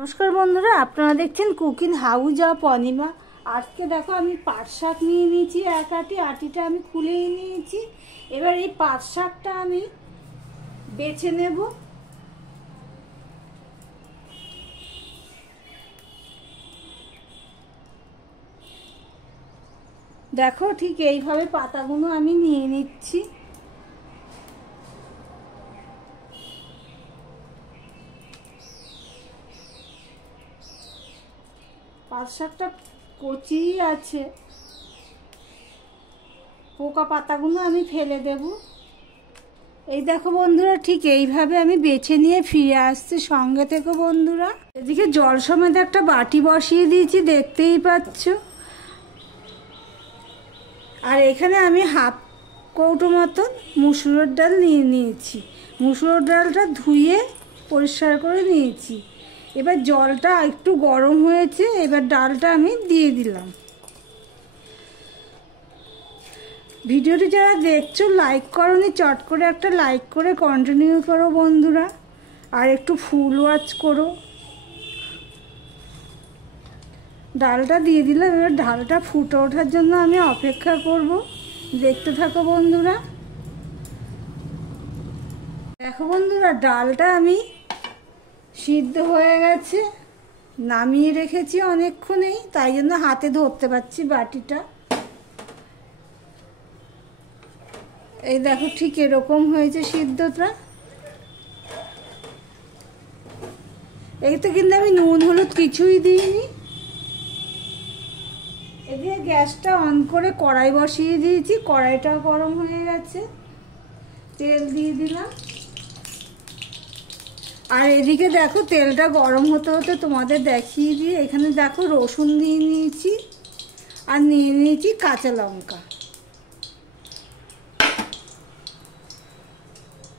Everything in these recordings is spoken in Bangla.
নমস্কার বন্ধুরা, আপনারা দেখছেন কুকিং হাউস অফ অনিমা। আজকে দেখো আমি পাট শাক নিয়ে নিয়েছি এক আটি, আটিটা আমি খুলেই নিয়েছি। এবার এই পাট শাকটা আমি বেছে নেব। দেখো ঠিক এইভাবে পাতাগুলো আমি নিয়ে নিচ্ছি। পাট শাকটা কচি আছে, পোকা পাতাগুলো আমি ফেলে দেব। এই দেখো বন্ধুরা, ঠিক এইভাবে আমি বেছে নিয়ে ফিরে আসছি, সঙ্গে থেকো বন্ধুরা। এদিকে জল সমেত একটা বাটি বসিয়ে দিয়েছি, দেখতেই পাচ্ছ। আর এখানে আমি হাফ কৌটো মতন মুসুরের ডাল নিয়ে নিয়েছি। মুসুরের ডালটা ধুয়ে পরিষ্কার করে নিয়েছি। এবার জলটা একটু গরম হয়েছে, এবার ডালটা আমি দিয়ে দিলাম। ভিডিওটি যারা দেখছো লাইক করোনি, চট করে একটা লাইক করে কন্টিনিউ করো বন্ধুরা, আর একটু ফুল ওয়াচ করো। ডালটা দিয়ে দিলাম। এবার ডালটা ফুটে ওঠার জন্য আমি অপেক্ষা করব, দেখতে থাকো বন্ধুরা। দেখো বন্ধুরা, ডালটা আমি সিদ্ধ হয়ে গেছে, নামিয়ে রেখেছি অনেকক্ষণেই, তাই জন্য হাতে ধরতে পারছি বাটিটা। এই দেখো ঠিক এরকম হয়েছে সিদ্ধটা। এইতে কিন্তু আমি নুন হলুদ কিছুই দিইনি। এদিকে গ্যাসটা অন করে কড়াই বসিয়ে দিয়েছি, কড়াইটা গরম হয়ে গেছে, তেল দিয়ে দিলাম। আর এদিকে দেখো তেলটা গরম হতে হতে তোমাদের দেখিয়ে দিয়ে, এখানে দেখো রসুন দিয়ে নিয়েছি আর নিয়ে নিয়েছি কাঁচা লঙ্কা।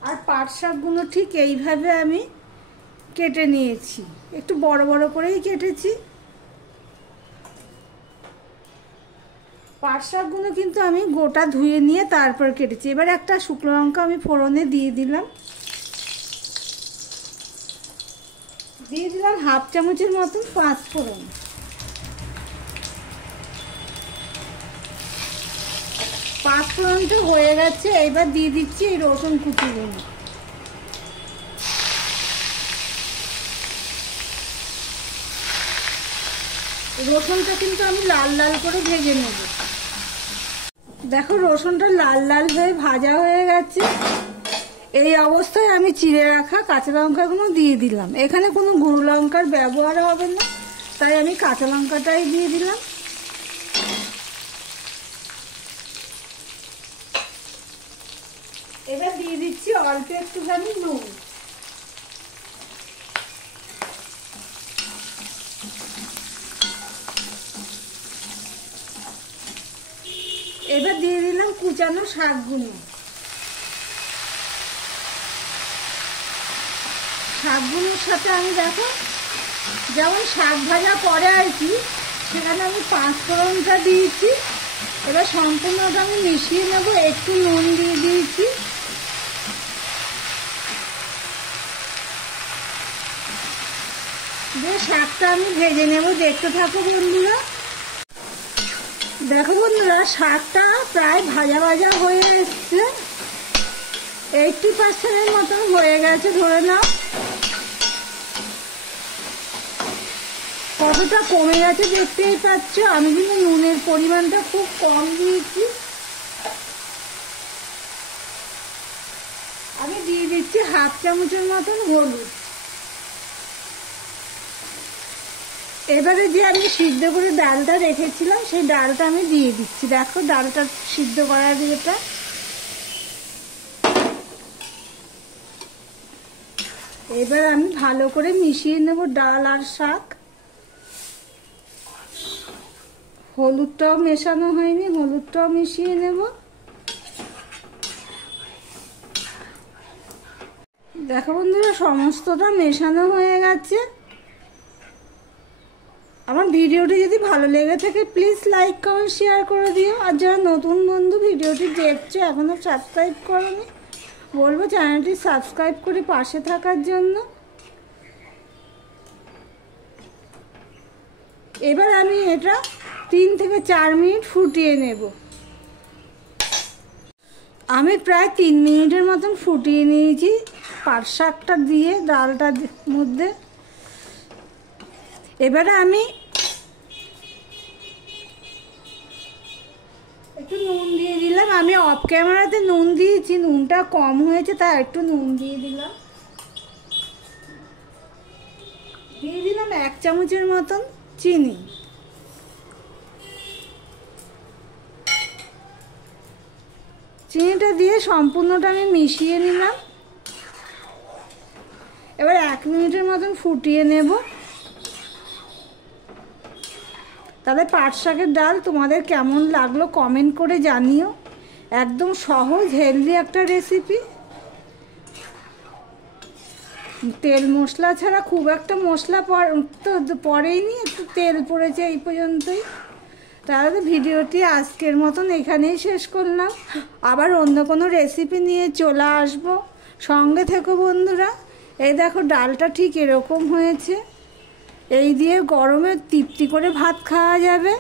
আর পাট শাকগুলো ঠিক এইভাবে আমি কেটে নিয়েছি, একটু বড় বড় করেই কেটেছি। পাট শাকগুলো কিন্তু আমি গোটা ধুয়ে নিয়ে তারপর কেটেছি। এবার একটা শুকনো লঙ্কা আমি ফোড়নে দিয়ে দিলাম। দিয়ে দিলাম হাফ চামচের মতন পাঁচ ফোড়ন। পাঁচ ফোড়নটা হয়ে গেছে, এবার দিয়ে দিচ্ছি এই রসুন কুচিগুলো। রসুনটা কিন্তু আমি লাল লাল করে ভেজে নেব। দেখো রসুনটা লাল লাল হয়ে ভাজা হয়ে গেছে। এই অবস্থায় আমি চিড়ে রাখা কাঁচা লঙ্কাগুলো দিয়ে দিলাম। এখানে কোনো গুঁড়ো লঙ্কার ব্যবহার হবে না, তাই আমি কাঁচা লঙ্কাটাই দিয়ে দিলাম। এবার দিয়ে দিচ্ছি অল্প একটুখানি নুন। এবার দিয়ে দিলাম কুচানো শাকগুলো। শাকগুলোর সাথে আমি দেখো যেমন শাক ভাজা করে আর কি, সেখানে আমি পাঁচ ফোড়নটা দিয়েছি। এবার সম্পূর্ণটা আমি মিশিয়ে নেব, একটু নুন দিয়ে দিয়েছি। দিয়ে শাকটা আমি ভেজে নেব, দেখতে থাকো বন্ধুরা। দেখো বন্ধুরা, শাকটা প্রায় ভাজা ভাজা হয়ে এসছে, 80% মতন হয়ে গেছে ধরে নাও। কতটা কমে গেছে দেখতেই পাচ্ছ। আমি কিন্তু নুনের পরিমাণটা খুব কম দিয়েছি। আমি দিয়ে দিচ্ছি হাফ চামচের মতন হলুদ। এবারে যে আমি সিদ্ধ করে ডালটা রেখেছিলাম, সেই ডালটা আমি দিয়ে দিচ্ছি। দেখো ডালটা সিদ্ধ করার দিয়েটা। এবার আমি ভালো করে মিশিয়ে নেব ডাল আর শাক। হলুদটাও মেশানো হয়নি, হলুদটাও মিশিয়ে নেব। দেখো বন্ধুরা, সমস্তটা মেশানো হয়ে গেছে। আমার ভিডিওটি যদি ভালো লেগে থাকে প্লিজ লাইক কমেন্ট শেয়ার করে দিও। আর যারা নতুন বন্ধু ভিডিওটি দেখছো এখনও সাবস্ক্রাইব করোনি, বলবো চ্যানেলটি সাবস্ক্রাইব করে পাশে থাকার জন্য। এবার আমি এটা 3 থেকে 4 মিনিট ফুটিয়ে নেব। আমি প্রায় 3 মিনিটের মতন ফুটিয়ে নিয়েছি পাট শাকটা দিয়ে ডালটার মধ্যে। এবারে আমি একটু নুন দিয়ে দিলাম। আমি অফ ক্যামেরাতে নুন দিয়েছি, নুনটা কম হয়েছে তাই একটু নুন দিয়ে দিলাম। দিয়ে দিলাম 1 চামচের মতন চিনি। চিনিটা দিয়ে সম্পূর্ণটা আমি মিশিয়ে নিলাম। এবার 1 মিনিটের মতন ফুটিয়ে নেব। তাহলে পাট শাকের ডাল তোমাদের কেমন লাগলো কমেন্ট করে জানিও। একদম সহজ হেলদি একটা রেসিপি। তেল মশলা ছাড়া খুব একটা মশলা তো পড়েইনি, একটু তেল পড়েছে এই পর্যন্তই। তাহলে ভিডিওটি আজকের মতন এখানেই শেষ করলাম। আবার অন্য কোনো রেসিপি নিয়ে চলে আসব, সঙ্গে থেকো বন্ধুরা। এই দেখো ডালটা ঠিক এরকম হয়েছে। এই দিয়ে গরমে তৃপ্তি করে ভাত খাওয়া যাবে।